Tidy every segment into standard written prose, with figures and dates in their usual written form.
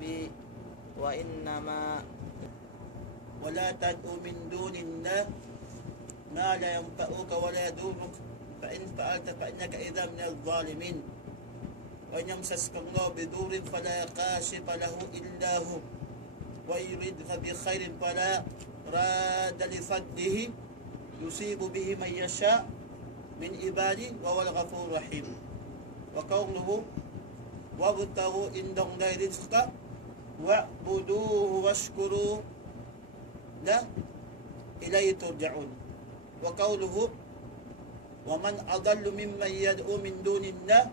بي وإنما ولا تدعو من دون الله ما لا ينفعك ولا يضرك فإن فعلت فإنك إذا من الظالمين وإن يمسسك الله بضر فلا كاشف له إلا هو ويردك بخير فلا راد لفضله يصيب به من يشاء من عباده وهو الغفور الرحيم وقوله وابتغوا عند الله رزقا واعبدوه واشكروا له إليه ترجعون وقوله ومن أضل ممن يدعو من دون الله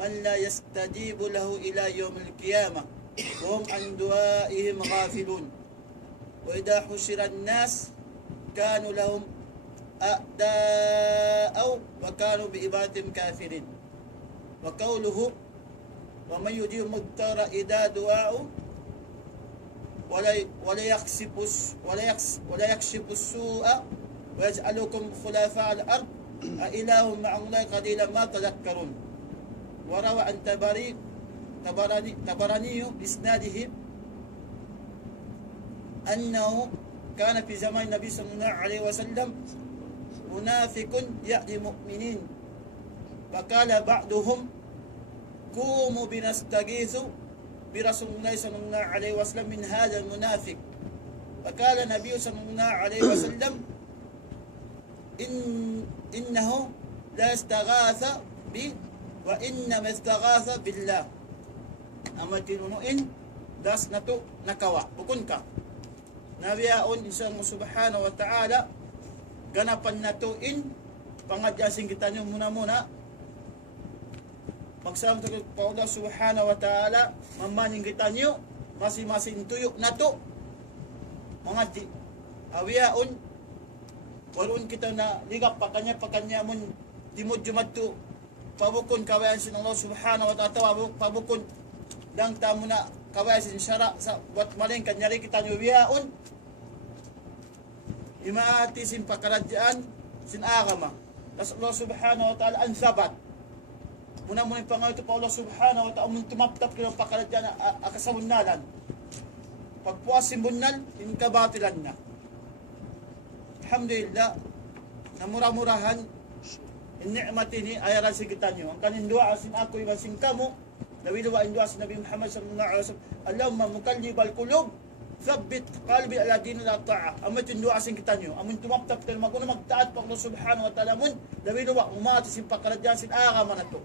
من لا يستجيب له إلى يوم القيامة وهم عن دعائهم غافلون وإذا حشر الناس كانوا لهم أعداء وكانوا بعبادتهم كافرين وقوله ومن يجيب المضطر إذا دعاءه ولا يكشف السوء ويجعلكم خلفاء الأرض أإله مع الله قليلا ما تذكرون وروى عن طبراني بإسناده أنه كان في زمان النبي صلى الله عليه وسلم منافق يأتي المؤمنين فقال بعضهم قوموا بنستغيث برسول الله صلى الله عليه وسلم من هذا المنافق فقال النبي صلى الله عليه وسلم إنه لا استغاث بي وإنما استغاث بالله أما تنونين das nato nakawa bukun ka nabiyaon isang subhanahu wa ta'ala ganapan natuin pangadyasin kita nyo muna magsama sa Allah subhanahu wa ta'ala mamaning kita nyo masing-masing tuyok nato mga awiyaon waroon kita na ligap pakanya mon timod jumadto pabukon kawayan sin Allah subhanahu wa ta'ala pabukon dang tamo na kawayan sin syara sa buat maling kanyari kita nyo wiyaon imaati sin pakaradyaan sin agama tas Allah subhanahu wa ta'ala ang sabat muna yung pangalan ito pa Allah subhanahu wa ta'ala tumaptap kayo pakaradyaan akasabunalan pagpuas sin bunal inkabatilan na alhamdulillah namura-murahan in-ni'matini ayaran si kita nyo ang kanindua asin ako iwan sin kamo nawiluwa indua si Nabi Muhammad sallallahu alaihi wasallam Allahumma mukallibal qulub thabbit qalbi ala din la ta'a amat indua asin kita nyo amun tumaptap kayo maguna magtaat pa Allah subhanahu wa ta'ala mun nawiluwa umati sin pakaradyan sin agama na to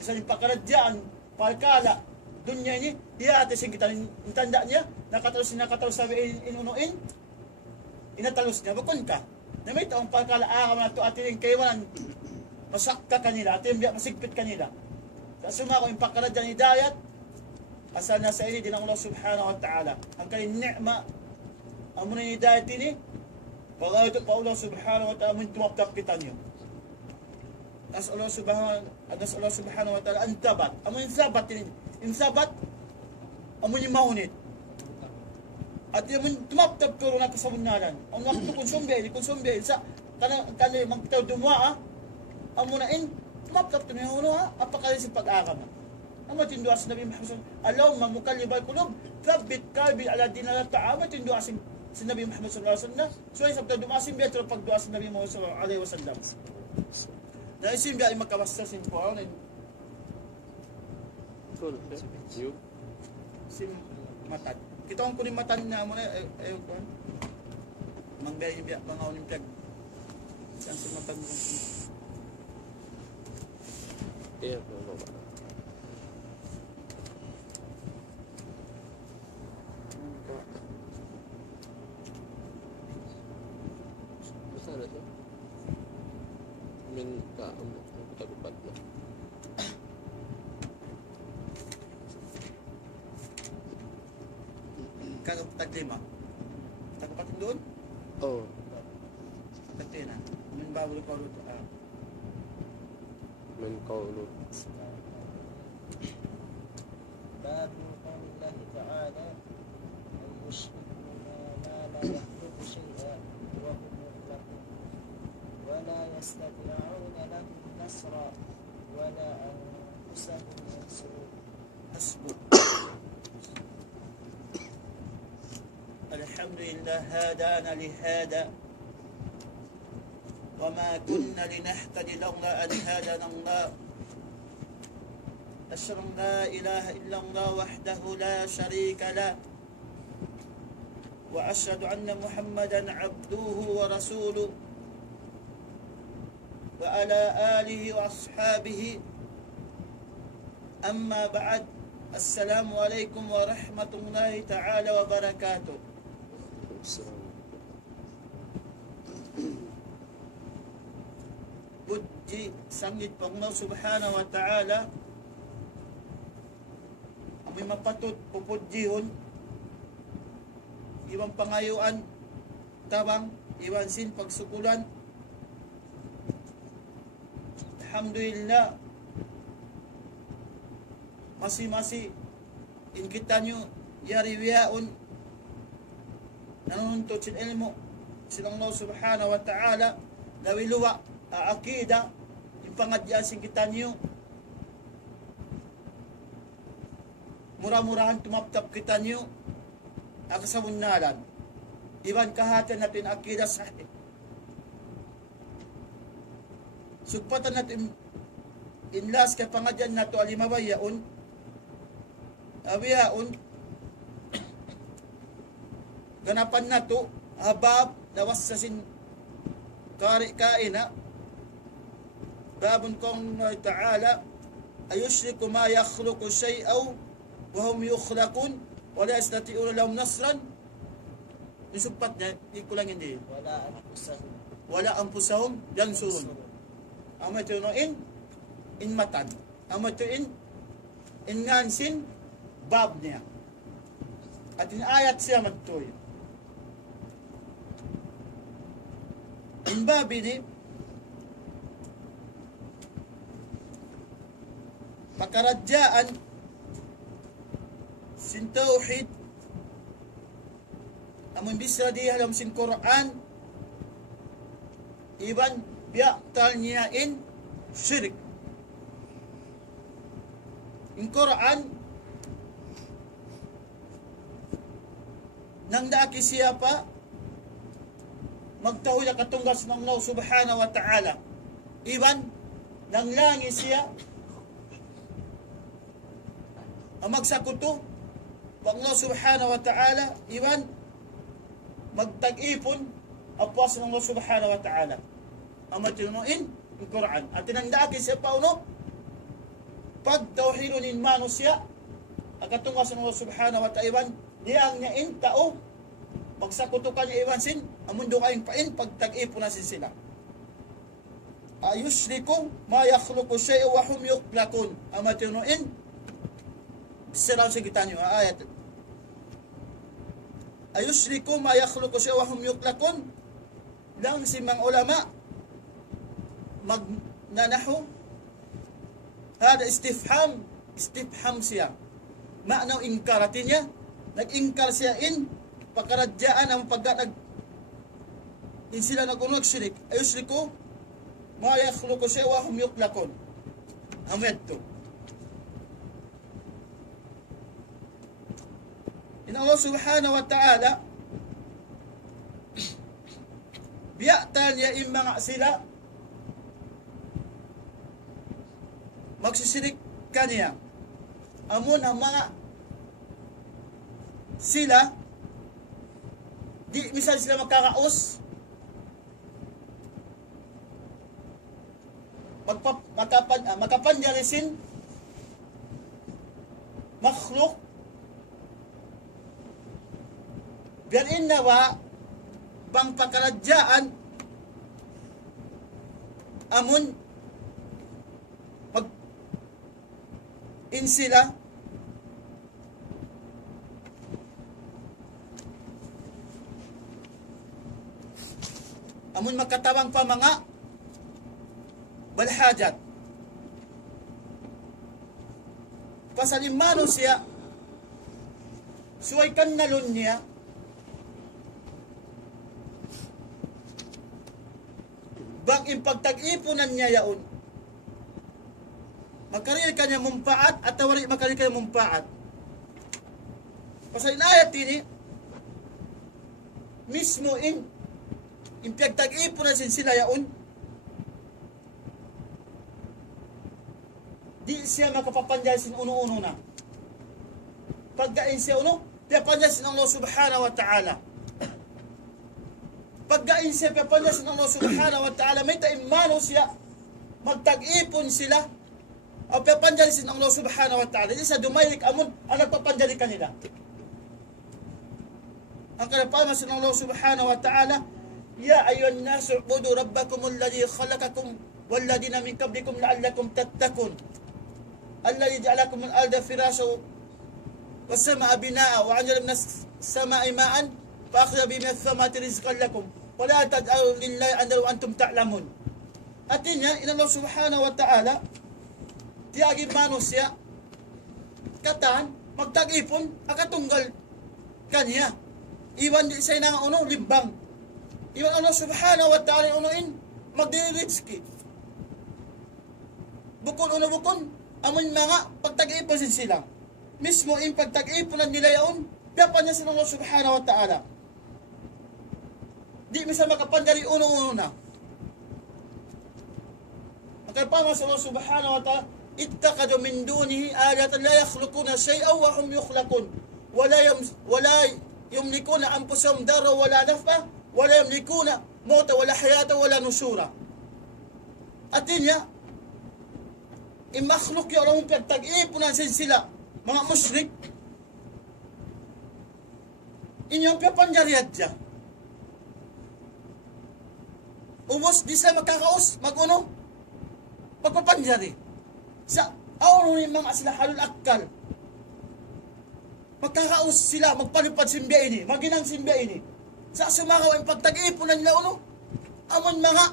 isa sin pakaradyan palkala dunya ni iyate sin kita intanda niya nakatalos sabi inunuin inatalos niya bukon ka na may taong pagkala agama na ito at yung kaiwanan masakta kanila at yung masigpit kanila sa sumako yung pagkaladyan hidayat asal na sa ini din ang Allah subhanahu wa ta'ala ang kanin ni'ma ang muna yung hidayat ini pag ito pa Allah subhanahu wa ta'ala mun tumaptap kita niyo as Allah subhanahu wa ta'ala ang tabat ang yung sabat yung sabat ang yung mahunit at yung tumaptap pero nakasabunalan ang nakito konsumbe sa kanil magtaw dumwa ang munain tumaptap ito niyo apakali si pag-agama ang matinduwa si Nabi Muhammad Allahumma mukallibal qulub thabbit qalbi ala dinil ta'a matinduwa si Nabi Muhammad sallallahu alaihi wasallam so ay sabta dumasin biya pero pagduwa si Nabi Muhammad sallallahu alaihi wasallam na isim biya ay makabasta sin po cool you sim matad kita ang kunin matan na mo na ayo ko manggay biya mga olimpiyag saan sim matan mo iya no ba basta na to min ka ang pagtagupad na taglima tagupatin doon oh taglina min babul qawlu min qawlu باب قول الله تعالى أن يشركون ما لا يخلق شيئا وهم يخلقون ولا يستطيعون لهم نصرا ولا أنفسهم ينصرون hasbuk alhamdulillah hadana lihada wa ma kunna linahtadi lawla an hadana Allah أشهد أن لا إله إلا الله وحده لا شريك له وأشهد أن محمدا عبده ورسوله وعلى آله وأصحابه أما بعد السلام عليكم ورحمة الله تعالى وبركاته Puji sangit Allah subhanahu wa ta'ala may mapatut pupudjihon ibang pangayuan tabang iwan sin pagsukulan alhamdulillah masi in kita nyo yariwiyaon nanuntut sin ilmo silang Allah subhanahu wa ta'ala nawiluwa akida yung pangadyan sin kita nyo murah-murahan tumaptap kita nyo akasabunalan iban kahatan natin akida sahih sugpatan natin inlas ka pangadyan nato alimabayaon abiyaon ganapan nato habab lawas sa sin kari kaina babun kong ta'ala ayushriku ma yakhluqu shay'aw wahum yukhlaqun wala yastati'una lahum nasran nisugpat niya ikulang hindi wala anfusahum yansurun ama tunuin in matan ama tuin in ngansin bab niya at in ayat siya magtuloy in babi ni pakaradyaan sin tauhid amun bisra di halam sin Quran iban biaktal niyain syirik in Quran nang daki siapa magtahoy na katunggas ng Allah subhanahu wa ta'ala iban nang langi siya ang magsakuto Allah subhanahu wa ta'ala iwan magtag-ipon apwas ng Allah subhanahu wa ta'ala ang matinuin ang Quran at tinandaki siya pa uno pag tawhidunin mano siya akatungas ng Allah subhanahu wa ta'ala iwan niyang niyain tao magsakutukan niya iwan sin ang mundo kayong pain pag tag-ipon na sin sila ayushriku ma yakhluqu shay'a wa hum yukhlaqun ang matinuin siraw sa kita nyo ayat ayushriku ma yakhluqu shay'a wa hum yukhlaqun lang si mga ulama magnanahu hada istifham siya ma'naw inkaratin niya nag-inkar siya in pakaradyaan ang paggatag in sila nag-unag shirik ayushriku ma yakhluqu shay'a wa hum yukhlaqun amedto in Allah subhanahu wa ta'ala biyaktan niya yung mga sila magsisirik ka niya amon ang mga sila di misal sila magkakaos makapanjalisin makhluk ganin nawa bang pakaradyaan amon pag insila amon makatawang pa mga balhajat pasalimano siya suway kan nalun niya bang impagtag-ipunan niya yaon magkaril ka niya mumpaat at tawari magkaril ka niya mumpaat pasalin ayat ini mismo in pagtag-ipunan sin sila yaon, di siya makapapanjay sin uno-uno na. Pagkain siya uno, piyapanjay sin Allah subhanahu wa ta'ala. Pagkain siya, piyapanjay sin Allah subhanahu wa ta'ala, may taimano siya, magtag-ipon sila, o piyapanjay sin Allah subhanahu wa ta'ala. Di sa dumayik amon, ang nagpapanjay kanila. Ang kalapama sin Allah subhanahu wa ta'ala, Ya ayuhan nasu ubudu rabbakum alladhi khalaqakum walladhina min qablikum la'allakum tattaqun. Alladhi ja'alakum al-arda firasha was-samaa'a binaa'a wa 'anzala minas samaa'i ma'an fa akhraja bihi minath thamarati rizqan lakum wa la taj'alu lillahi andadan wa antum ta'lamun. Artinya, Allah subhanahu wa ta'ala tiagi manusia katan magtag-ipon akatunggal kanya. Iwan di sa nang uno limbang. Iwan Allah subhanahu wa ta'ala unuin magdiritski. Bukon amon mga pagtag-ipon sila. Mismo in pagtag-iponan nila yaon, piyapan niya sila Allah subhanahu wa ta'ala. Di misa makapandari uno na. Magkapama sa Allah subhanahu wa ta'ala, ittaqadu min dunihi alatan la yakhluquna shay'an wa hum yukhlaqun. Wala yumlikuna anfusahum darra wala naf'a. Wala yamlikuna mauta wala hayata wala nusura. Artinya, imakhluk yung alam mong pagtag-ipunan sila, mga musyrik, inyong piyapanjariyad dya. Ubos, di sila magkakaos, magpapanjari. Sa awang yung mga sila halul akkal, magkakaos sila, magpalipad simbiya ini, maginang simbiya ini. Sa sumakaw ang pagtag-ipunan nila amon mga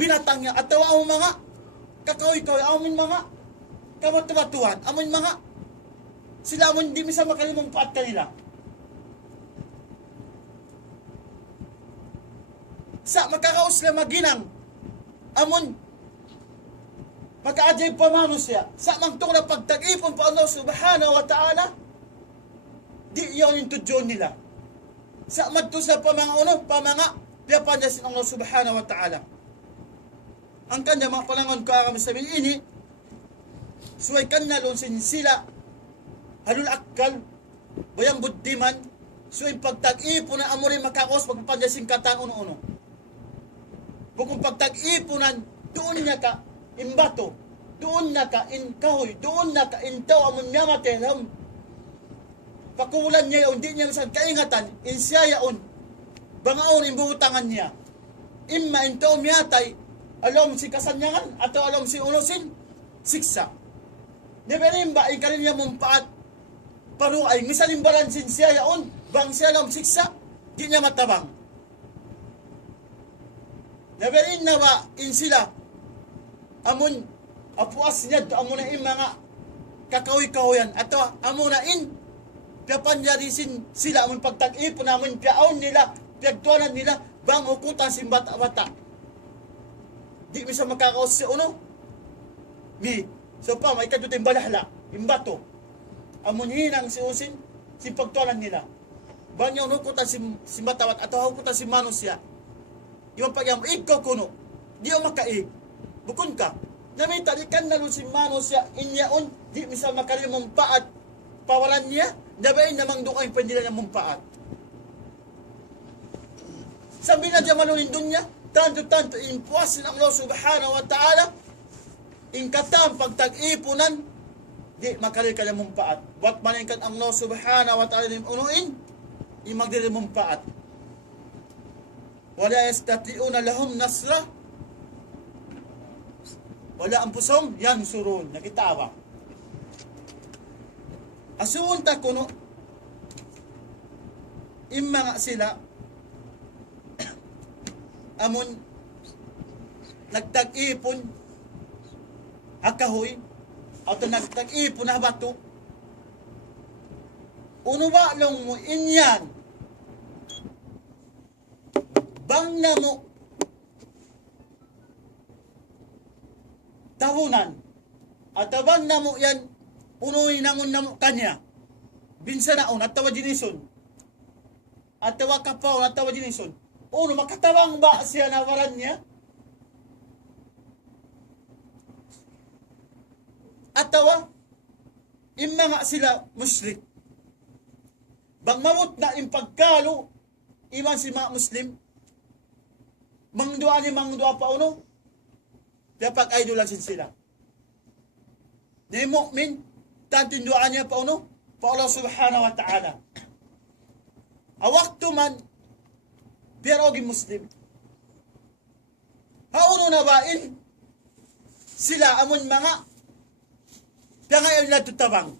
binatang niya, at amon mga kakawi-kawi, amon mga kamatuwatuan, amon mga sila amon di misa makalimang paat kanila. Sa makakaos sila maginang, amon magkaadjay pamano siya, sa mangtong na pagtag-ipon pa Allah subhanahu wa ta'ala, di yun yung tudyon nila. Sa madto sa pamanga piyapan niya sin Allah subhanahu wa ta'ala. Ang kanya mga palangon ka kami sabihin ini, suway kanya lonsin sila, halul akkal, bayang buddiman, suway pagtag-ipunan, amurin makakos, pagpapan niya singkatan uno-uno. Bukong pagtag-ipunan, doon niya ka, imbato, doon na ka, inkahoy, doon na ka, intaw, amun niya matelam, pakulan niya yun, di niya masang kaingatan, insya yaon, bangaon imbutangan niya. Imma intaw miyatay, alam si kasanyangan, atau alam si unusin, siksa. Neberimba, ikarin niya mumpaat, paruay, misalimbaran sin siya yaon, bang siya alam siksa, di niya matabang. Neberin na ba, in sila, amun, apuas niya, amun na in mga kakawi-kawiyan, atau amun na in, piyapanjarisin sila amon pagtag-ipon namin piyaon nila, piyagtuanan nila, bang ukutan si bata-bata. Di misa makakaos si uno. So pa, may kadutin balahla, imbato. Amon hinang si usin, si pagtuanan nila. Bang yung ukutan si bata-bata, atau ukutan si manusya. Yung pagyam, ikaw kuno, di yung makaig. Bukun ka, namita, di kan nalun si manusya, inyaon, di misa makalimong paat, pawalan niya, dabayin namang doon ay pwede na mumpaat. Sabi na diya malunin dunya, tanto impuasin ang Allah subhanahu wa ta'ala, ingkatam pagtag-ipunan, di makaril ka na mumpaat. Wat maningkat ang Allah subhanahu wa ta'ala unuin, imagdiri mumpaat. Wala yastati'una lahum nasra, wala anfusahum yansurun. Nakitawa. Asuun ta kuno, imma nga sila, amon, nagtag-ipon, akahoy, at nagtag-ipon na bato, unuwa lang mo, inyan, bang na mo, tahunan, at bang na mo yan, unoy nangon na mo kanya. Binsa naon at tawa jinison. atawa kapaw, atawa dinison. Uno, makatawang ba siya na waran niya? Atawa, imanga sila musyrik. Bang mamut na impagkalo, iman si mga Muslim, mangdua pa uno, dapat idolan sin sila. Na mu'min, tantindua niya pa uno, pa Allah subhanahu wa ta'ala. Awak man, pero oging Muslim. Hauno na bain, sila amon mga, kaya ngayon nila tutabang.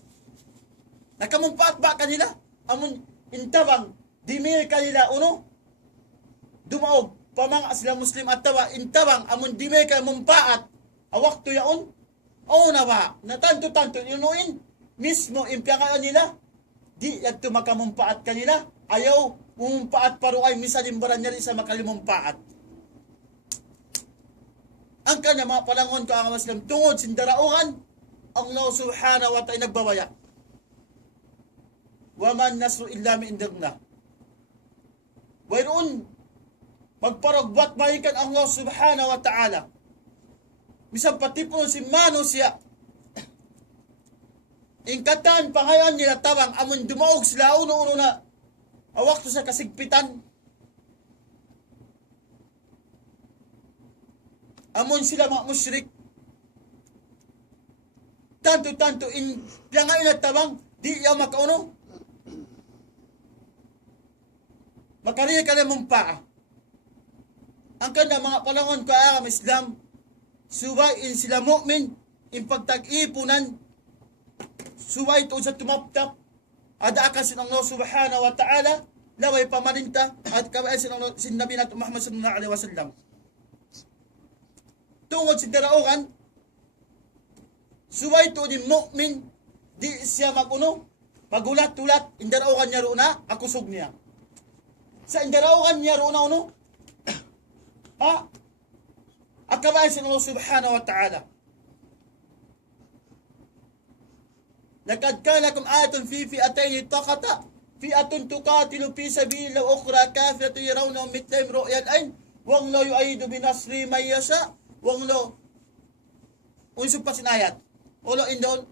Nakamumpaat ba kanila? Amon intabang, dimil kanila uno, dumaog, pamanga sila Muslim at tawa, intabang, amon dimil ka mumpaat, awak to yaon, o na ba, na tanto-tanto, inuin, mismo impyangaan nila, di yagto makamumpaat kanila, ayaw, mumpaat paro ay misalimbaran niya rin sa makalimumpaat. Ang kanya mga palangon ko ang Muslim, tungod sindarauhan, Allah subhanahu wa ta'ala nagbabaya. Wa man nasru illa min indillah. Wayroon magparagbat maikan Allah subhanahu wa ta'ala. Misang pati po si Mano siya. Ingkatan pangayan nila tabang amon dumaog sila uno-uno na awak to sa kasigpitan. Amon sila mga musyrik. Tanto in piangayon na tabang di yaw makauno. Makariya ka na mumpa. Ang kanya mga palangon ko ang Islam, suwain sila mu'min, impagtag-ipunan, suway ito sa tumaptap, adaakan sin Allah subhanahu wa ta'ala, laway pamarinta, at kabayan sin Nabi natin Muhammad sallallahu alaihi wasallam. Tungod sin daraukan, suway ito din mu'min, di siya maguno, magulat-tulat, indaraukan niya roon na, akusog niya. Sa indaraukan niya roon na uno, akabayan sin Allah subhanahu wa ta'ala. Lakad kalakum ayatun fi fi'atayn taqata, fi'atun tuqatilu fi sabilillah wa ukhra kafiratu yarawna mithlaim ru'yal ayn, wa Allah yu'ayyidu bi nasri man yasha, wa Allah unsub pa sinayat. Ulo indol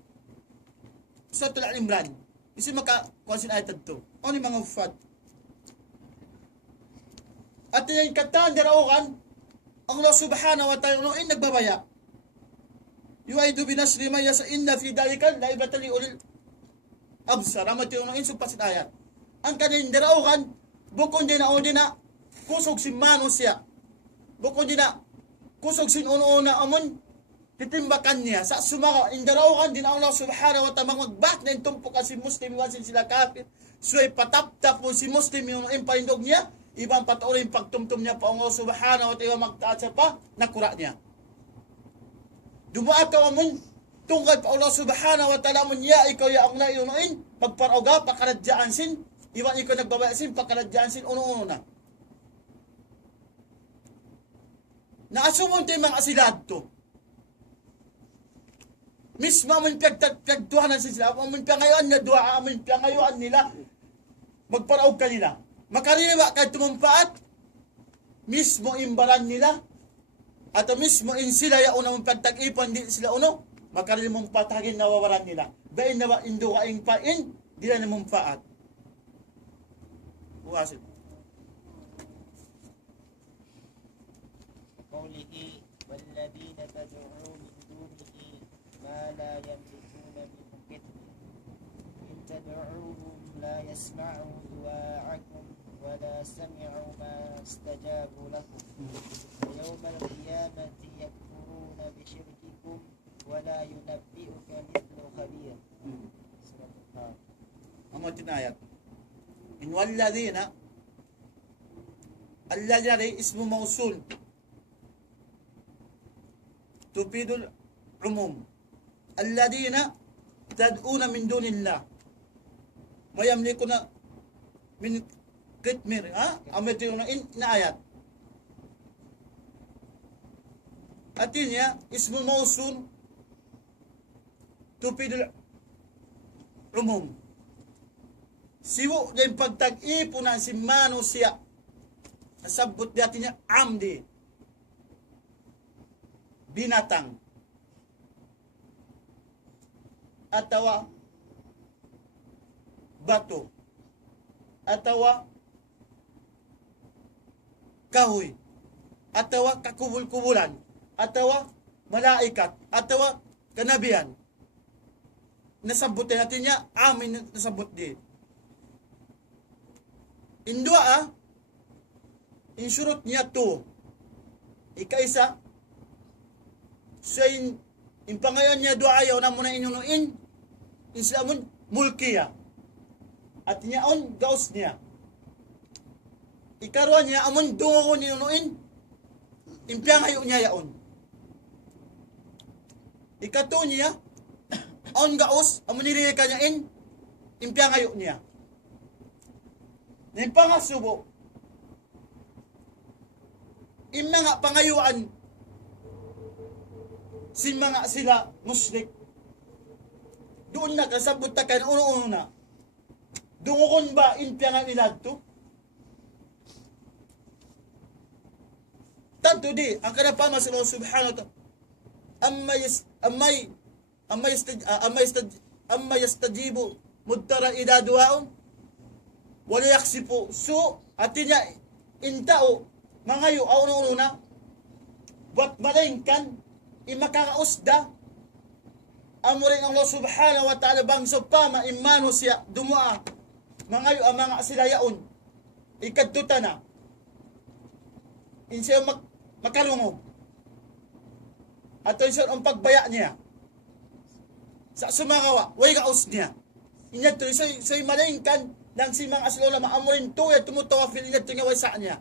sa Al Imran. Isi maka kuan sin ayat to. Oni mga ufat. At yung katan daraukan, Allah subhanahu wa ta'ala noon nagbabaya. Yu'aydu binasri man yasa inna fi dalikan la ibratan li ulil absar. Amat yung noon supasit ayat. Ang kanin daraukan, bukod din na kusog si Mano siya. Bukod din na kusog sin uno-una amon titimbakan niya. Sa sumaka, indaraukan din Allah subhanahu wa ta'ala magbak na intumpok si Muslim iwasin sila kafir. Su'y patap-tap po si Muslim yung impahindog niya. Ibang patuloy yung pagtumtum niya pa Allah subhanahu wa ta'ala magtaat siya pa, nakura niya. Dumaat ka mo, tungkol pa Allah subhanahu wa ta'ala mo niya, ikaw ya ang layunuin, pagparoga, pakaradyaan sin, iwan ikaw nagbabayasin, pakaradyaan sin, uno-uno na. Naasumon tayo mga asilad to. Mismo mo yung pagtuhanan sila, mo yung pangayon na dua, mo yung pangayon nila, magparaog ka nila. Makariwa kahit tumumpaat, mismo imbaran nila, at mismo in sila ya unang pagtag-ipon, di sila uno, makariwa mong patagin na wawaran nila. Bain na ba indo kaing pain, di na mumpaat. Uwasin. Qawlihi, وَالَّذِينَ تَدْعُوا مِن دُونِهِ مَا لَا يَمْلِكُونَ مِنْ قِطْمِرٍ إِن تَدْعُوهُمْ لَا يَسْمَعُوا دُعَاءَكُمْ ولا سمعوا ما استجابوا لكم ويوم القيامة يكفرون بشرككم ولا ينبئك مثل خبير. سورة الطه. أمتنا آيات. إن والذين الذي اسم موصول تفيد العموم. الذين تدعون من دون الله ويملكون من Kitmir, Amit yung na ayat. Atin niya, ismul mausul, tupidul umum. siwo din pagtag-ipo na si mano siya. Nasabot dati niya amdi. Binatang. Atawa bato. Atawa kahoy. Atawa kakubul-kubulan. Atawa malaikat. Atawa kanabihan. Nasabot natin niya, amin nasabot din. Indua insurot niya to. Ikaisa, so in pangayon niya doa ayaw na muna inunuin, insilamon mulkiya. At niya on, gaus niya. Ikarwa niya, amon dungo ko ninunuin, impiangayo niya yaon. Ikato niya, on gaus, amon nilili ka niya impiangayo niya. Ng pangasubo, mga pangayuan, si mga sila muslik, doon na kasabot na kayo, uno-uno na, dungukon ba impiangan ilad to? Tanto di, ang kanapama sa Allah subhanahu wa ta'ala, amma yastajibu mudtara ila duwaon, wala yaksipo so atin niya intao mangayo auno na buat malingkan imakakausda amurin ang Allah subhanahu wa ta'ala bang supama imano siya dumua mangayo ang mga sila yaon ikadtuta na insiya makarungo ato insiya ang pagbaya niya sa sumagawa way kaus niya inyad to so malingkan nang si mga aslola maamurin to ya tumutawa fililat to nga way sa niya.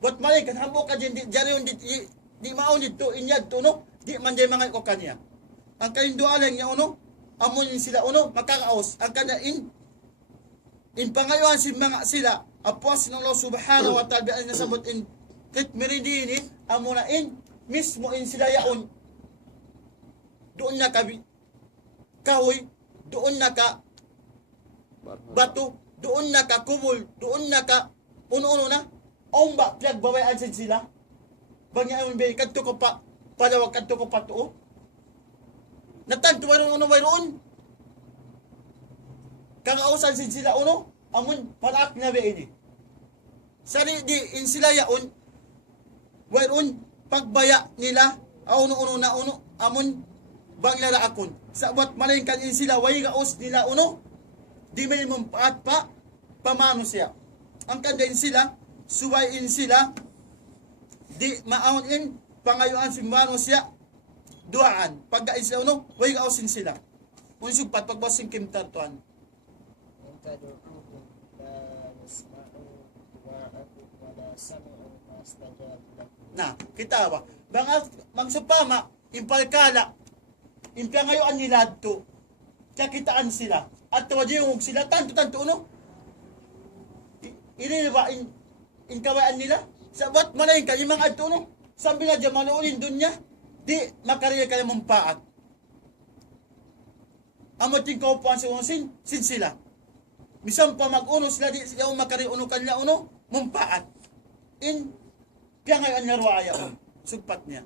But malay kan hambo ka di jarion di maon dito inyad to no di man jay mga ko kanya. Ang kalindualang niya uno amon sila uno makakaos ang kada in pangayoan si mga sila apos ng Allah subhanahu wa ta'ala ang nasabot in kit meridini amuna in mismo in sila yaon doon na ka kahoy doon na ka bato doon na ka kumul, doon na ka uno-uno na, omba, pinagbabayaan sila. Bangya ang bay, kanto ko pa, padawag kanto ko pa to. Natanto mayroon uno mayroon. Kangausan sila uno, amon, malak na ba ini. Sari di, in sila yaon, mayroon, pagbaya nila, uno-uno na uno, amon, bangla akon. Sa buat malingkan in sila, way gaos nila uno, di may mong paat pa, pamano siya. Ang kandain sila, suwayin sila, di maawin in, pangayuan si mano siya, duaan. Pagkain sila, no, way kausin sila. Unsug pat, pagbasing kimtartuan. إن تدعوهم لا يسمعوا دعاءكم ولا سمعوا ما استجابوا لكم. Na, kita ba? Bang magsupama, impalkala, impangayuan nila to, kakitaan sila. At tawadiyong sila, tanto, no? Ini ba in kawaan nila? Sa wat malayin ka, yung mga adto, no? Sabi na dyan, manuulin dun niya, di makariya ka ng paat. Amoting kaupuan sa unusin, sin sila. Misang pa mag-uno sila, di sila makariya uno kanila, uno, mumpaat. In, kaya ngayon niya ruwa ayaw. Sugpat niya.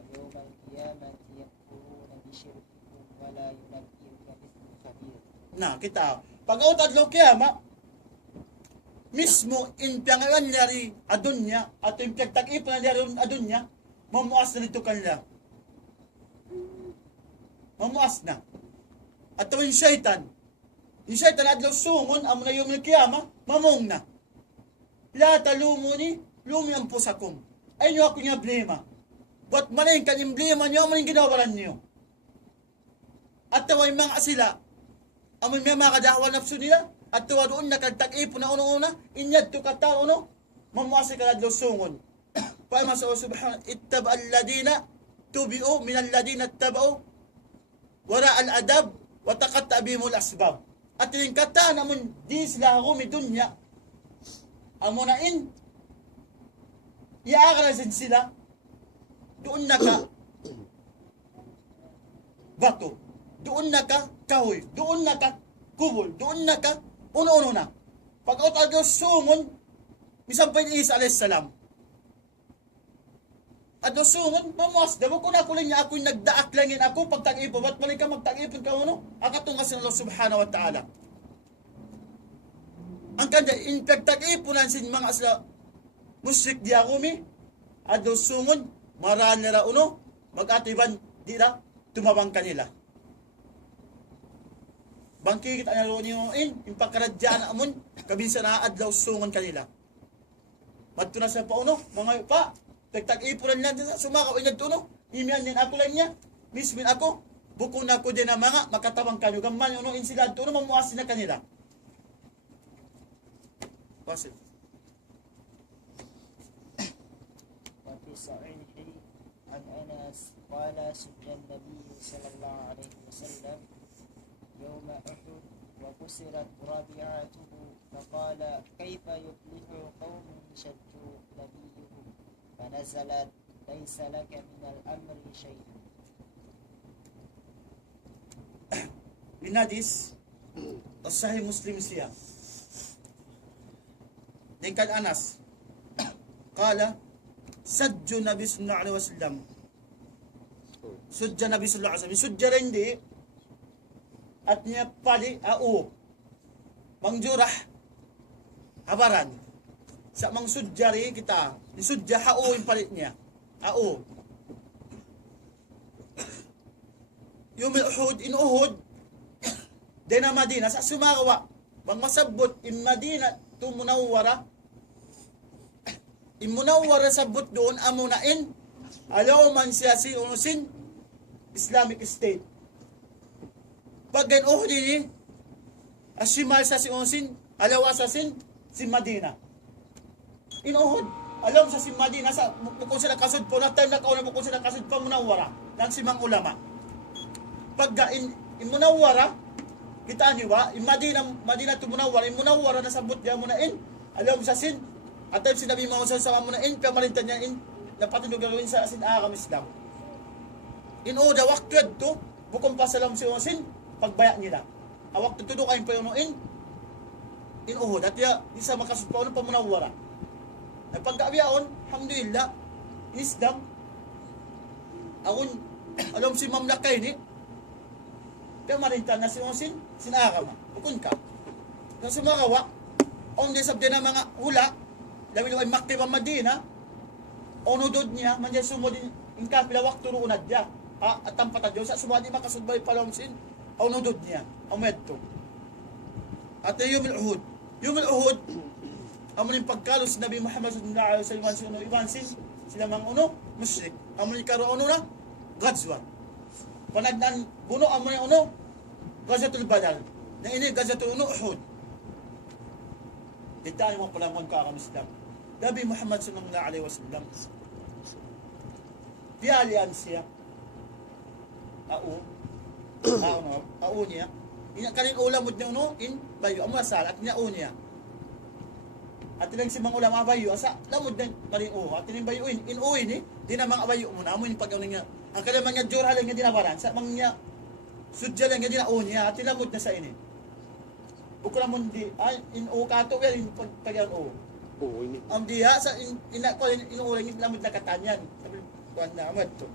ويوم القيامة يكفرون بشرككم ولا ينبئك مثل خبير. Na, kita. Pag-out at kiyama, mismo in piangalan nilari adun niya, at yung pagtag-ipan nilari adun niya, mamuas na nito kanila. Mamuas na. At yung syaitan adlaw sungon, amo na yung kiyama, mamong na. La talumuni, lumi ang pusakum. Ay nyo ako niya blema. Ba't malayin ka yung blema nyo, maling ginawaran nyo. At taway mga sila, amoy may mga kadahwa nafsu nila, at tuwa doon nakagtag-ipo na una-una, inyad to kata uno, mamuasi ka na sungon. Paima sa subhanahu, ittaba alladina, tubi'u minalladina taba'u, wara al-adab, watakatta abimul asbab. At yung kata namun, di sila humidunya, amunain, iaakalasin sila, doon na ka, bato, doon na ka kahoy, doon na ka kubol, doon na ka Uno-uno na. Pag Diyos sungon, misampay ni Isa alayhis salam. At Diyos sungon, mamuas, damo ko na kuling niya ako'y nagdaak langin ako, pagtag-ipon, ba't mali ka magtag-ipon ka uno? Akatungas ng Allah subhanahu wa ta'ala. Ang kanya, in pagtag-iponan sin mga asla, musyrik di ako mi, at Diyos sungon, maraan nila uno, mag-atiban, di na, tumabang kanila. Bangki kita nga niyo in pagkaradyaan amon, kabinsa na adlaw sungon kanila. Madto na sa pauno, mga pa, tagtag-ipuran lang sa sumakaw inad tuno, imian din ako lang niya, mismin ako, buko na ko din na mga makatabang kanyo, gamman yung in sila tuno, mamuasin na kanila. Pasit. وفي صحيح عن أنس قال سجى النبي صلى الله عليه وسلم يوم أحد وكسرت رابعته فقال كيف يفلح قوم شجوا نبيهم فنزلت ليس لك من الأمر شيء. من حديث الصحيح مسلم سيا Dingkan Anas qala sajju Nabi sallallahu alaihi wasallam sujja Nabi sallallahu alaihi wasallam sujja hindi at niya pali mangjurah habaran sa mang sujjari kita sujja hao yung palit niya yung Uhud in Uhud dena Madina sa sumagawa bang masabot in Madina tu Munawwara sabot doon amunain alaw man siya si unusin Islamic State paggan din asimal sa si unusin alaw asasin si Madina in Uhud alam sa si Madina sa mukul sila kasud po na time na kauna mukul sila kasud pa Munawwara lang si mga ulama pagga in Munawwara kita niyo ba in Madina tu Munawwara in Munawwara na sabot dia munain alam sa sin at time sinabi mo sa munain pamalintan niya in napatulog gawin sa sin akam Islam in oda waktu to bukom pasalam si Osin pagbaya nila awak tutudo kayo pa yung in Uhud at ya isa makasudpaw ng pamunawara na pagkaabiyaon alhamdulillah Islam akon alam si mamlakay ni pamalintan na si Osin sin akam bukon ka na sumagawa on di sabde na mga hula dahil ay maktiba Madina onudod niya man niya sumodin in kapila waktu ruunad niya at tampatad yun sa sumadi makasudbay palomsin onudod niya amedto at yung Uhud amunin pagkalos Nabi Muhammad sallallahu alaihi wasallam iwansin sila mang musyrik amunin karoon na gadzwa panagnan buno amunin Ghazatul Badr na ini Ghazatul Uhud dito yung mga palamon ka akam Islam Nabi Muhammad sallallahu alaihi wasallam pialian siya au niya ina kanin ulam mo niya in bayo ang masal at niya niya at ilang si mga ulam bayo asa lamod din kanin at ining bayo in ni di na mga bayo mo na mo yung pag niya ang kada mga jura lang nga dinabaran sa mga sudya lang nga niya at ilamod na sa ini bukura mo di in kato well in pagyan ini. Ang diha sa inuulang yung lamod na katanyan. Sabi, kuwan na amad to.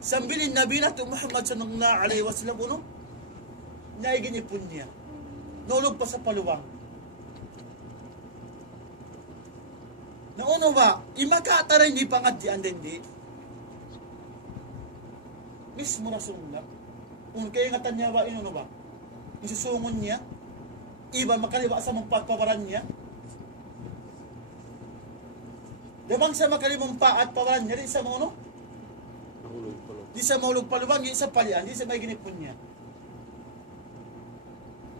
Sambilin Nabi na to Muhammad sallallahu alaihi wasallam naigin ipon niya. Naulog pa sa paluwang. Nauno ba, imakataray ni pangadyan din di. Mismo na sungla. Kaya nga tanya ba, inuno ba? Isusungon niya. Iba makaliwa sa magpapawaran niya. Damang sa makalimang paat pawalan niya, di sa mga di sa mahulog paluwang, di sa palian, di sa may ginipon niya.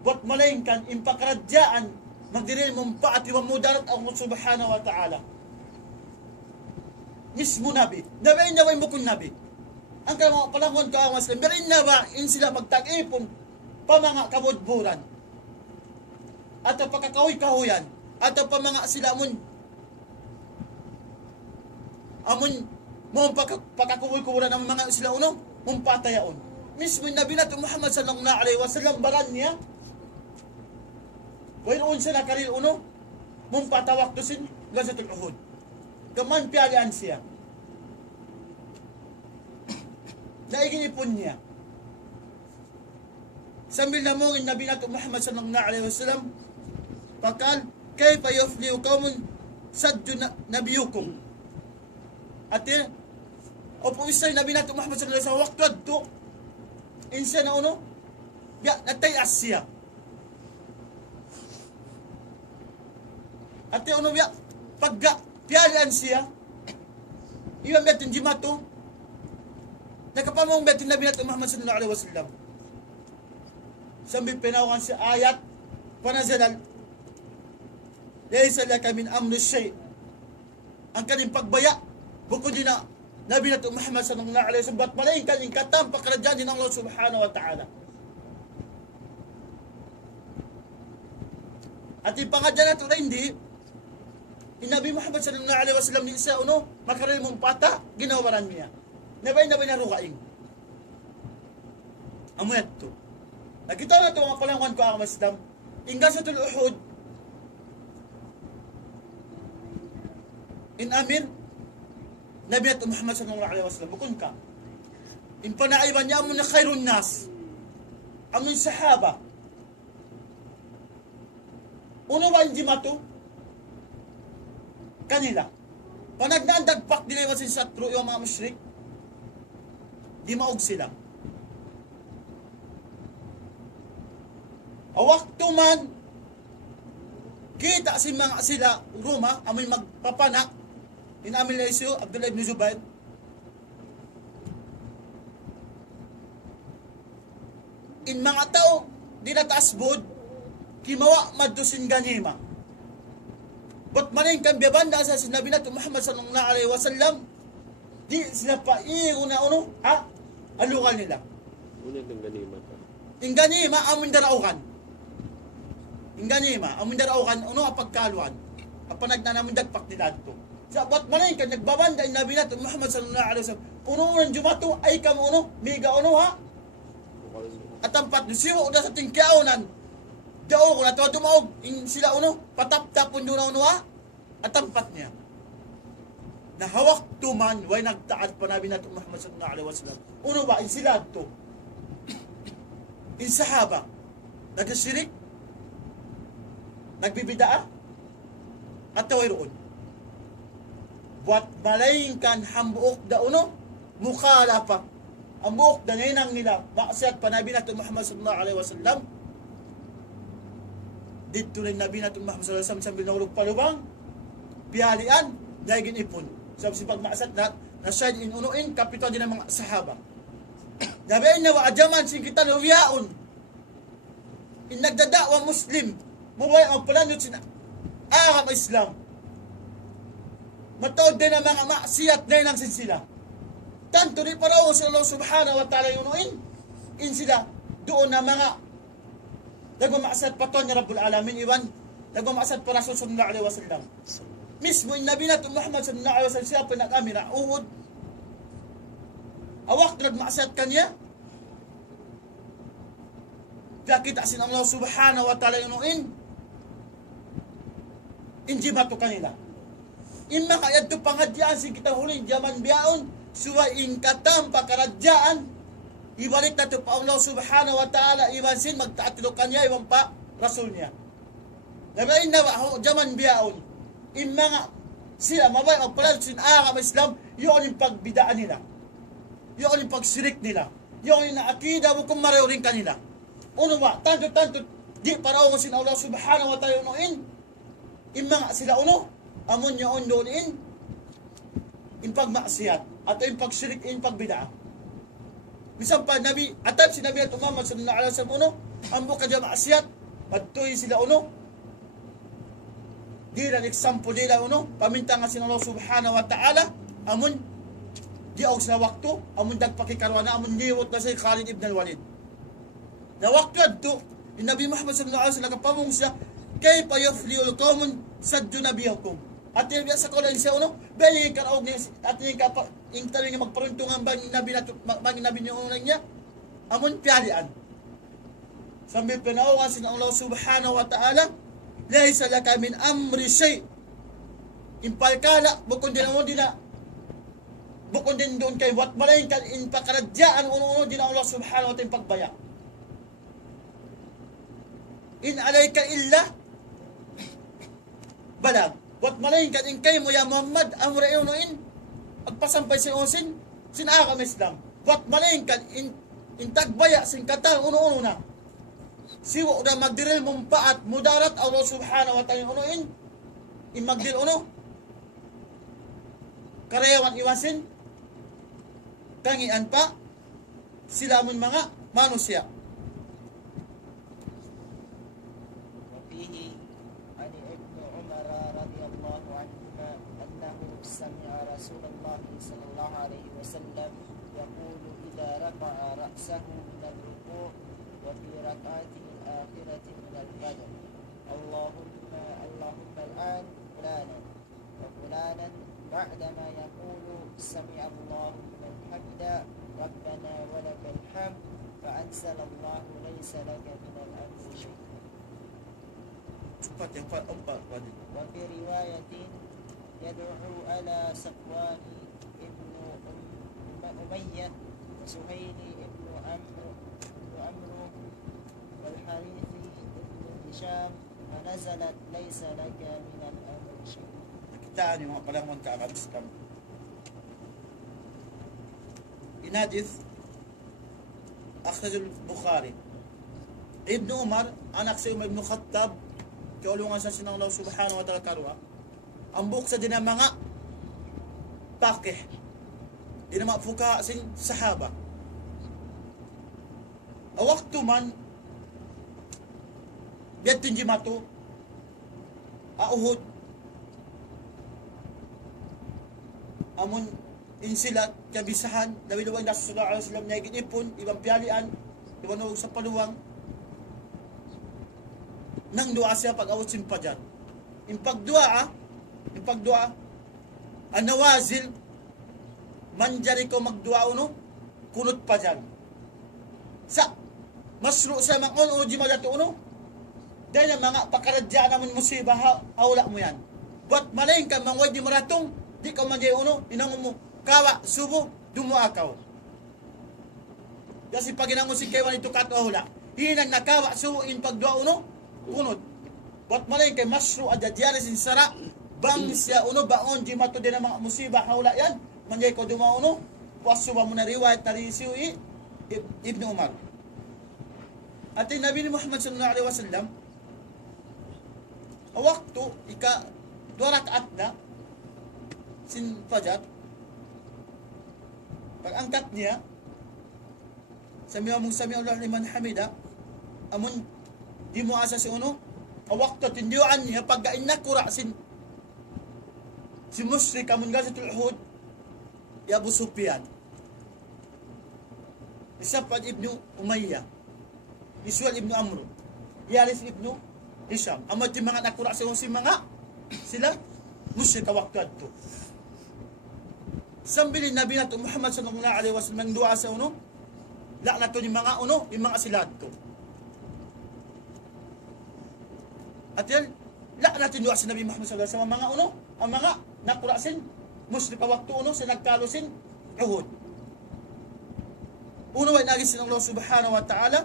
Ba't malayngkan, impakaradyaan, magdiril mong paat, iwang mudarat ang subhanahu wa ta'ala. Mismo nabi, nabayin na mo kung nabi. Ang mga palangon ka ang maslim, berin na ba, in sila magtag-ipon, pa mga kabudburan. At ang pagkakahoy-kahoyan, at ang pa mga sila amon mo pagkakubul-kubulan ng mga sila mong patayaon. Mismo yung Nabi natin Muhammad sallallahu alaihi wasallam baran niya Wayroon siya nakaril uno, mong patawak to sin Ghazatul Uhud. Kaman piyalian siya. Naiginipon niya. Sambil namungin Nabi nato Muhammad sallallahu alaihi wasallam, pakal, kayfa yuflihu qaumun saddu nabiyukum. Ate, opo isay Nabi nato Muhammad sallallahu alaihi wasallam, waktad to, insya na uno, ya, natayas siya. Ate, uno, ya, pagga, piyalian siya, iwan betin jimato, nakapamong betin Nabi nato Muhammad sallallahu alaihi wasallam. Sambil pinawakan si ayat panazalan, laysa laka min amri shay. Ang kaning pagbaya bukod din na Nabi nato Muhammad sallallahu alaihi wasallam, malain kaning katam pakarajaan din ng Allah subhanahu wa ta'ala. At ipangadyan nato na hindi Nabi Muhammad sallallahu alaihi wasallam ni isa uno makaral mong pata ginawaran niya. Nabay na rukaing. Amunat to. Nakita na ito mga palangkan ko ang Islam. In Ghazatul Uhud, in Amir, Nabi nato Muhammad sallallahu alaihi wasallam, bukun ka. In panaiban niya amon na khairun nas, amon sahaba. Uno ba hindi mato? Kanila. Panagnandagpak nila iwasin sa true yung mga musyrik, di maog sila. Awakto man, kita si mga sila, Roma, amoy magpapana, inamin na isyo, Abdullah ibn Zubayr. In mga tao, di nataasbod, kimawa madusin ganima. Ba't maning kang biyabanda sa sinabi nato Muhammad sallallahu alaihi wasallam, di sila pa na uno, alukan nila. Una ng ganima ka. In ganima, amin daraukan. Inganima, amun daraukan, uno apagkaluan. Apa nagnanamun dagpak ni dadto. Sa ba't manin ka, nagbabanda yung Nabi nato Muhammad sallallahu alaihi wasallam. Uno-unang jumato, ay kam uno, miga uno ha. At ang patnisiyo, una sa tingkaunan. Dao ko na ito, tumaog, sila uno, patap-tapon doon na uno ha. At ang pat niya. Nahawak tuman, way nagtaad pa Nabi nato Muhammad sallallahu alaihi wasallam. Uno ba, in sila to. In sahaba, nagasirik, nagbibidaa at taway roon. Buat malayingkan hambuok da uno, mukhala pa. Ang buok da ngayon nila, maksiat pa Nabi natin Muhammad sallallahu alaihi wasallam. Dito rin Nabi natin Muhammad sallallahu alaihi wasallam sambil nahulog palubang, bihalian, dahigin ipon. Sabi si pagmaksat na, nasyad inunuin, kapitan din ng mga sahaba. Nabiin na wa adyaman, singkitan uwiyaon. In nagdadawa Muslim, mabay ang palanot sina ang Islam. Matood din ang mga maksiyat na yun sila. Tanto rin para sa Allah subhanahu wa ta'ala yunuin. In sila, doon na mga nagmamaksat pa to ni Rabbul Alamin, iwan, nagmamaksat pa Rasul sallallahu alaihi wasallam. Mismo, in Nabi natin Muhammad sallallahu alaihi wasallam, siya pinag-amira, uhud. Awak nagmaksat kanya. Kaya kita sin Allah subhanahu wa ta'ala yunuin. Injimato kanila. In makayad to pangadyaan sin kita huling jaman biyaon, suwa in katam pakaradyaan, ibalik na to pa Allah subhanahu wa ta'ala, iwan sin magtaatilo kanya, iwan pa rasul niya. Nabain na ba, jaman biyaon, in mga sila, mabay, magpalad sin ang Islam, yun yung pagbidaan nila. Yun yung pagsirik nila. Yun yung naakida mo kung mareho rin kanila. Uno ba, tanto, di para ako sin Allah subhanahu wa ta'ala yunuin, in mga sila uno, amon niya on doon in pagmaksiyat, at in pagsirik, in pagbida. Bisan pa, Nabi, atap si Nabi at Muhammad sallallahu alaihi wasallam uno, ang buka dyan maksiyat, patuloy sila uno, di lang example nila uno, paminta nga sinalaw subhanahu wa ta'ala, amon, di ako sila wakto, amon dagpakikarwana, amon liwot na sa Khalid ibn al-Walid. Na wakto adto, in Nabi Muhammad sallallahu alaihi wasallam, nakapamong siya, kay payofliul qaumun saddu nabiyakum. At yung sa ko lang siya uno, bali karaog niya at yung tayo nga magparuntungan ba ni Nabi nato bangin Nabi niyo unang niya. Amon pialian. Sambil pinawakan sin Allah subhanahu wa ta'ala, laysa laka min amri shay. Impalkala bukod din mo din na bukod din doon kay wat malain kan in pakaradyaan uno din Allah subhanahu wa ta'ala pagbaya. In alayka illa balag. Wat malain kan in kay mo ya Muhammad amra uno in agpasampay sin osin sin akam Islam. Wat malain kan in tagbaya sin kata uno na. Siwa na magdiril mumpaat mudarat Allah subhanahu wa ta'ala uno in magdil uno karayawan iwasin kangian pa sila mon mga manusia. وفيه عن ابن عمر رضي الله عنهما أنه سمع رسول الله صلى الله عليه وسلم يقول إذا رفع رأسه من الركوع وفي ركعته الآخرة من الفجر اللهم الآن فلانا وفلانا بعدما يقول سمع الله لمن حمده ربنا ولك الحمد فأنزل الله ليس لك من الأمر شيء. Cepat yang empat tadi. وفي رواية يدعو على صفوان ابن أمية وسهيل ابن عمرو والحارث ابن هشام فنزلت ليس لك من الأمر شيء. Kita ni mga palangon ka Islam. Inadith akhraj al-Bukhari. Ibn Umar anak sa Ibn Khattab kaulungan sa sinang Allah subhanahu wa ta'ala karwa. Ang buksa din ng mga pakih. Di na mafuka sin sahaba. Awaktu man biat tinjimatu Uhud amun insilat kabisahan dawilawang nasa sallallahu alaihi wasallam niya ginipon ibang piyalian iwanog sa paluwang nang dua siya pag-awot simpajan impagdua ang nawazil manjari ko magdua uno kunot pa dyan sa masru sa mga uno di malato uno dahil mga pakaradya naman musibah awla mo yan but malayin ka mangwad di maratong di ka man uno inang mo kawa subo dumo akaw kasi pag inang mo si kewan ito katahula hinang nakawa subo in pagdua uno kunod wat malay kay masru adadiyari sin sara bang siya uno baon di mato din ang mga musibah hawla yan manjay ko duma uno wasuba mo na riwayat na risiu Ibn Umar at yung Nabi Muhammad sallallahu alaihi wasallam waktu ika dua rakaat na sin fajar pag angkat niya sami Allah liman hamida amun di mo asa si uno awakto tindiwan niya pag inakura si musyrik amun gazatul Uhud ya Abu Sufyan isapad Ibnu Umayyah Iswal Ibnu Amr Yaris Ibnu Hisham amun di mga nakura si mga sila musyrik waktu adto sambili Nabi nato Muhammad sallallahu alaihi wasallam dua sa uno laknat to ni mga uno yung mga silad to at yan laknat yung dua sa Nabi Muhammad sallallahu alaihi wasallam mga uno ang mga nakurasin musyrik waktu uno sa nagkalusin Uhud uno ay nagisin Allah subhanahu wa ta'ala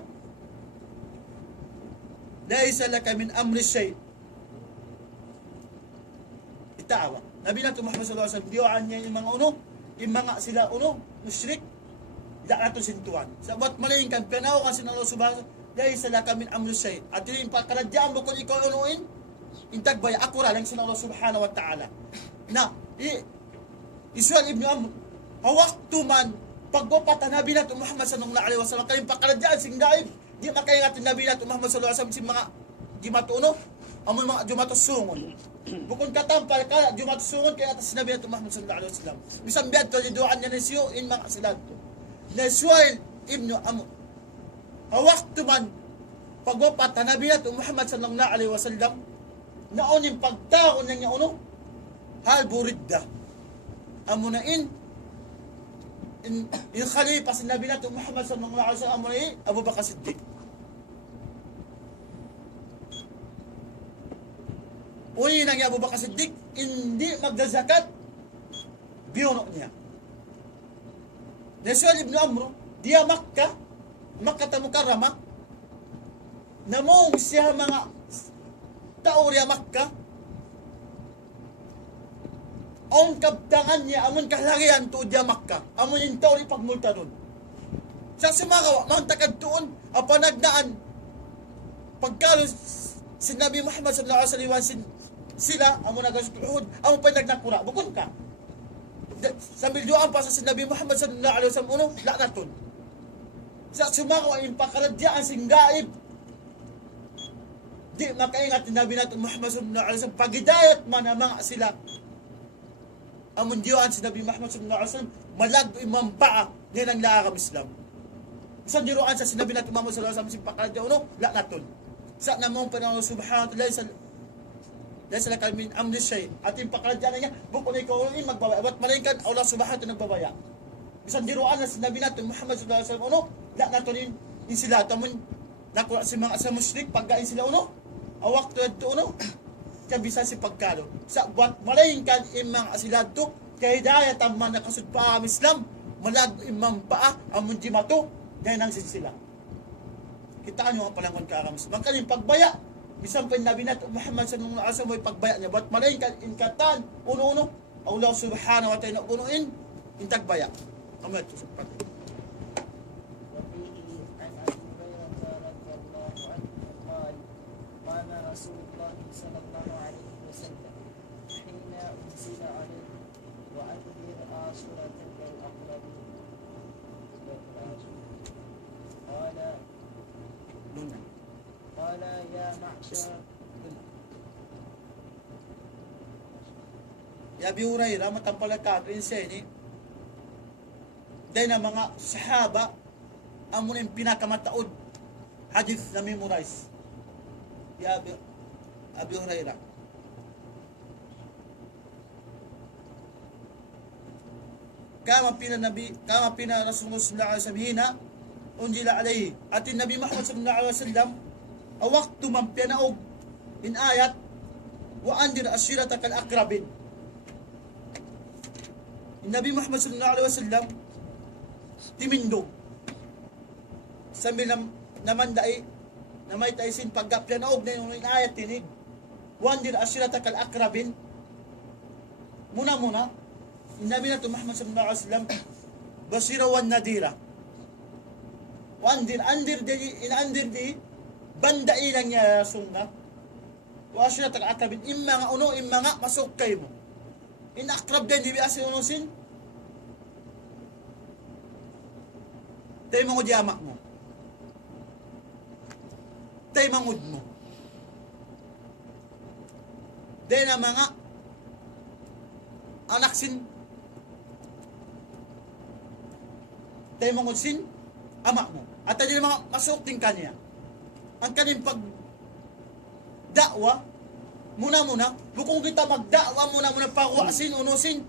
laysa laka min amri shay itawa Nabi nato Muhammad sallallahu alaihi wasallam diwan niya yung mga uno yung mga sila uno musyrik daato sintuan sabat malayin kan penaw kasi ng Allah subhanahu dahil sila kami amru shay at yung pagkaradyaan mo kung ikaw unuin intagbaya akura lang sa Allah subhanahu wa ta'ala na Iswal Ibn Amr hawaktu man pagwapat ang Nabi nato Muhammad sallallahu alaihi wasallam kayong pagkaradyaan sing daib di makaingat yung Nabi nato Muhammad sallallahu alaihi wasallam si mga di matuno amon mga jumatos sungon bukod katampal ka jumatos sungon kay atas Nabi nato Muhammad sallallahu alaihi wasallam bisan biad to duan niya siyo in mga silad to na Iswal Ibn Amr hawaktu man pagwapat ang Nabi nato Muhammad sallallahu alaihi wasallam naon yung pagtaon niya uno hal buridda amunain in khalifa si Nabi nato Muhammad sallallahu alaihi wasallam Abu Bakar Siddiq Uni nang Abu Bakar Siddiq, hindi magdazakat, biyunok niya. Nasual Ibn Amr, dia Makkah Mukarramah, namong siya mga tao riya Makkah, ang kabtangan niya, amon kahlarian to dia Makkah, amon yung tao ri pagmulta doon. Sa sumagawa, mga takad doon, apanagdaan, pagkalo si Nabi Muhammad sallallahu alaihi wasallam sila, amon nagasutuhod, amon pa nagnakura, bukod ka. Sambil doon pa sa si Nabi Muhammad sallallahu alaihi wasallam, laknaton. Sa sumagawa, yung pakaladyaan singgaib, di makaingat ni Nabi natin Muhammad sallallahu alaihi wasallam, pagidayat man ang mga sila, amon diyan si Nabi Muhammad sallallahu alaihi wasallam malag imam paa ni nang laakam Islam. Isang diruan sa sinabi natin Muhammad sallallahu alaihi wasallam pakal diyo la naton. Sa namong panahon subhanahu wa ta'ala laysa laka min amri shay. Atin pakal diyan niya bukod ikaw in magbabaya. Wat malaikat Allah subhanahu wa ta'ala nagbabaya. Isang diruan sa sinabi natin Muhammad sallallahu alaihi wasallam la naton in sila tamon nakuha si mga sa musyrik pagkain sila awak to kabisa si pagkalo sa buat malaingkan imang asilado kay hidayat ang mga nakasud pa ang Islam malag imam paa amon di mato dahil nang sila kita nyo ang palangkon ka ang Islam kanin pagbaya bisan pa nabi nato Muhammad sallallahu alaihi wasallam pagbaya niya buat malaingkan inkatan uno Allah subhanahu wa ta'ala unuin intagbaya amat sa pati. رسول الله صلى الله عليه وسلم حين أنزل عليه وأنذر عاشرتك الأقربين قال يا معشر Ya Abi Hurairah matampalakad rin siya ni dahil na mga sahaba amon yung pinakamataod hadith na memorize ya Abi Hurairah. Kama pina Rasulullah sallallahu alaihi wasallam unjila alaihi atin Nabi Muhammad sallallahu alaihi wasallam awaktu man pinaog in ayat wa andir ashiratak al-aqrabin. Nabi Muhammad sallallahu alaihi wasallam timindo sambil namandai na may taisin pagkapyanaog na yung inayat tinig wandir ashiratak al-aqrabin muna Nabi na Muhammad sallallahu alaihi wasallam basira wan nadira andir di banda ilang niya sunga wa ashiratak al-aqrabin imma nga uno imma nga masuk kay mo inakrab din di biasin unusin tayo mga diyamak mo tay mangud mo. Dahil na mga anak sin tay mangud sin ama mo. At tayo mga masuk din kanya. Ang kaning pag dakwa muna bukong kita magdakwa muna pagwasin unusin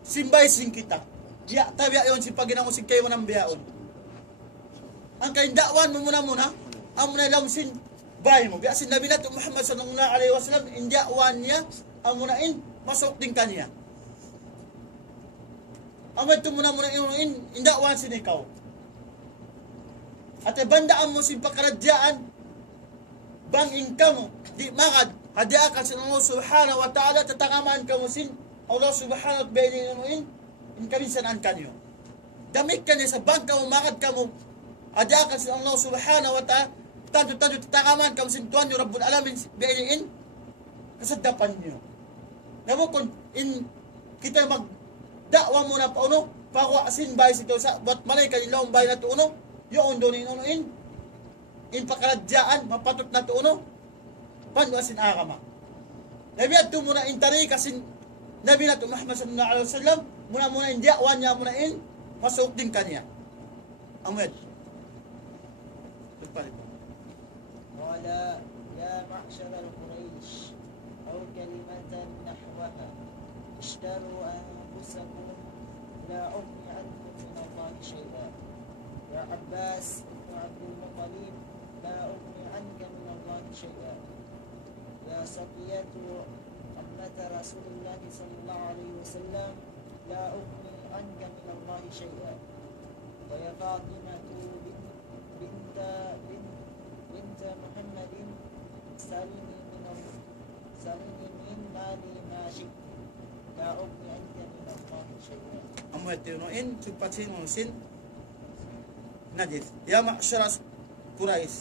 simbay sin kita. Diya tabi ayon si paginamo sin kayo ng biyaon. Ang kaning dakwan mo muna amo na lamsin bay mo biasin Nabi nato Muhammad sallallahu alaihi wasallam india wan niya amo na in masuk din kaniya amo to muna in india wan sin ikaw at banda amo sin pakaradyaan bang income di magad hadia ka sa Allah subhanahu wa ta'ala tatakaman ka mo sin Allah subhanahu wa ta'ala in kaminsan kanyo damit ka sa bangka mo magad ka mo hadia ka sa Allah subhanahu wa ta'ala tanto tatakaman kam sintuan nyo Rabbul Alamin bi'iliin kasadapan nyo namo kung in kita magdakwa muna pa pawasin bay sito sa buat malay kanilang bay na to yung doon in pakaladyaan mapatot na to panwasin akama nabi at muna in tari kasi nabi na to Muhammad sallallahu alaihi wasallam muna in diakwan niya muna in masuk din kanya amed قال يا معشر القريش أو كلمة نحوها اشتروا أنفسكم لا أغني عنكم من الله شيئا يا عباس بن عبد المطلب لا أغني عنك من الله شيئا يا صفية فاطمة رسول الله صلى الله عليه وسلم لا أغني عنك من الله شيئا ويا فاطمة بنت بنت محمد سالني من مالي ما شئت لا أغني عنك من الله شيئا. أما تنوين تبتين ونسين نديث يا معشر قريش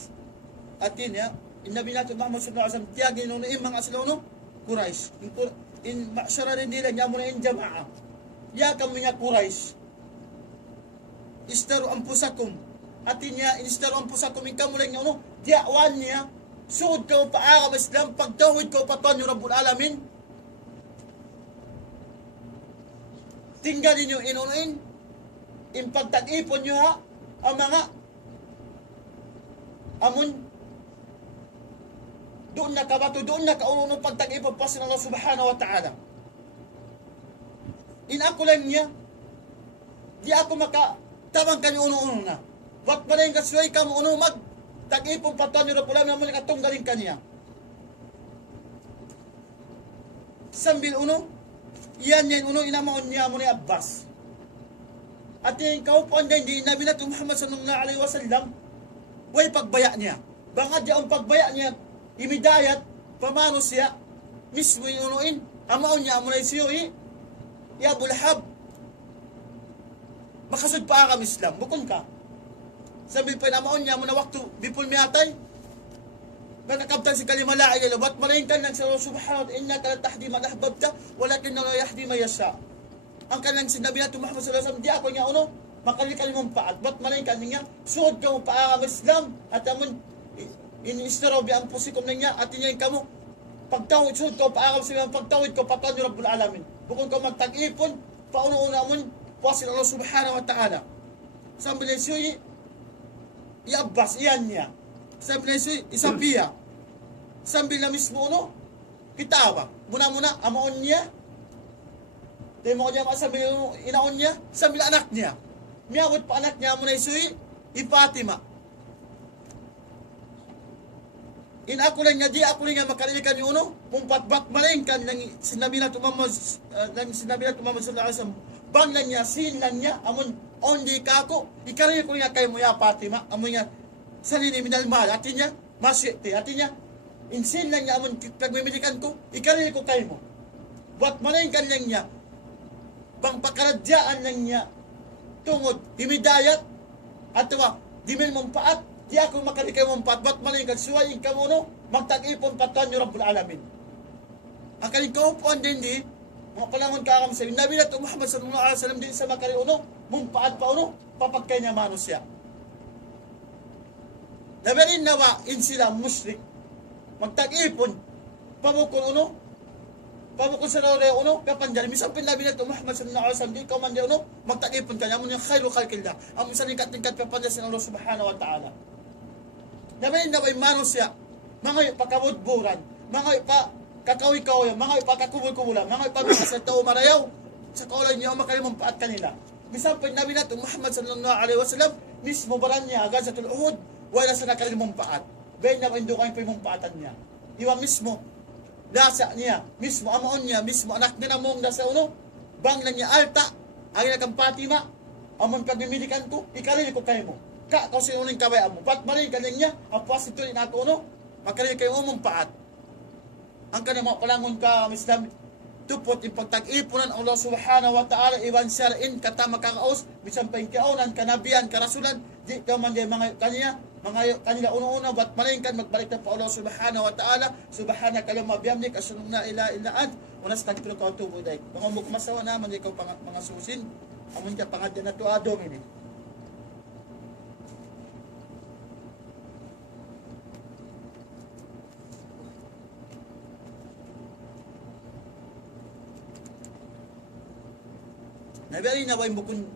أتينا النبي محمد صلى الله عليه وسلم تياجي نونو إن mga aslono Quraish in معشر nila niya muna in jama'a ya kami niya Quraish istaru ampusakum atinya instaru ampusakum in kamu lang ano diawan niya suod ka pa aga Islam pagtawid ko pa tanyo Rabbul Alamin tinggalin niyo inunuin in pagtag-ipon niyo ha ang mga amon doon na kabato, doon na kaunong pagtag-ipon pa sa Allah subhanahu wa ta'ala. In ako lang niya, di ako makatabang kanyo uno-uno na. Ba't ba na yung kasuway ka mo uno mag-tag-ipon pa tanyo na pula na muli katunggalin kanya. Sambil uno, yan uno inamaon niya mo ni Abbas. At yung kaupuan din, di Nabi na Muhammad sallallahu alaihi wasallam, way pagbaya niya. Bangad niya ang pagbaya niya, imidayat, pamano siya, mismo yung unuin, amaon niya, amunay siyo, ya bulhab. Makasud pa akam Islam, bukon ka. Sabi pa amaon niya, muna waktu, bipul miyatay, nakakabtan si kalima la ilaha illallah, malayin ka lang sa Allah subhanahu wa ta'ala, inna ka la tahdi man ahbabta, walakin na la yahdi man yasha. Ang kanang sinabi natin Muhammad sallallahu alaihi wasallam, di ako niya uno, makalikal mong paat, ba't malayin ka niya, suod ka mo pa akam Islam, at amon, inistaraw bi ang pusikom na niya, at inyayin ka mo, pagtawid, suod ko, paakam sa mga pagtawid ko, patanyo Rabbul Alamin. Bukon ka magtag-ipon, pauno-una mo, puwasin Allah subhanahu wa ta'ala. Sabi na siyo, i-Abbas, iyan niya. Sabi na siyo, isabiya. Sabi na mismo, no, kitawa. Muna-muna, amaon niya. Dahil mo niya masabi, inaon niya, sabi na anak niya. Miyabot pa anak niya, muna siyo, i-Fatima. In ako lang niya, di ako lang niya makarilikan yung uno, kung patbat malingkan ng sinabi na tumamod sallallahu alaihi wasallam, bang lang niya, sin lang niya, amon, ondi ka ako, ikarili ko niya kay mo ya Fatima, amon niya, salini minal mal, atin niya, masyete, atin niya, insin lang niya, amon, pagmimilikan ko, ikarili ko kay mo. Bat malingkan lang niya, bang pakaradyaan lang niya, tungod, himidayat, at dimil mong paat, di ako makalikay mong paat, ba't malingkan, suwayin ka mo, no, magtag-ipon patan yung Rabbul Alamin. Ang kalingkaw po ang dindi, mga palangon kakam sabi, Nabi na Muhammad sallallahu alaihi wasallam din sa makari uno, mong paat pa uno, papagkay niya mano siya. Nabirin nawa, in sila, musyrik, magtag-ipon, pamukon uno, pamukon sa lore uno, kapanjan, misang pinabi na Muhammad sallallahu alaihi wasallam, di ka man di uno, magtag-ipon ka niya, amon yung khairu khalqillah, amon sa ningkat-ningkat kapanjan sa Allah subhanahu wa ta'ala. Nabirin nawa, mano siya, mga pakabudburan, mga kakawikaw, mga pakakubul-kubulan, mga pagkakas na tao marayaw, sa kaulay niya, makalimang paat kanila. Misang pinabi na Muhammad sallallahu alaihi wasallam, mismo baran niya, agad sa tuluhod, wala sa nakalimang paat. Bayan na hindi kayo pimong paatan niya. Iwa mismo, lasa niya, mismo amaon niya, mismo anak niya na mong nasa uno, bang lang niya alta, ang inakang Fatima, amon pagmimilikan ko, ikarili ko kayo mo. Kau sinuning kabay mo, pat marin kaling niya, ang puwas ito rin ako uno, makarili kayo umong paat. Ang kanang mga palangon ka, Islam, tupot yung pagtag-ipunan Allah subhanahu wa ta'ala, iwan syarin, katama kakaos, bisan pa yung kaunan, kanabian, karasulan, di ka man di mga kanila uno-una, ba't malingkan, magbalik na po Allah subhanahu wa ta'ala, subhanaka lam mabiyamnik, asunong na ila-ilaan, unas tagpilo ka tubo day. Mga mukmasawa naman, ikaw mga susin, amon ka pangadyan na tuadong ini. Nabiyari na ba yung bukon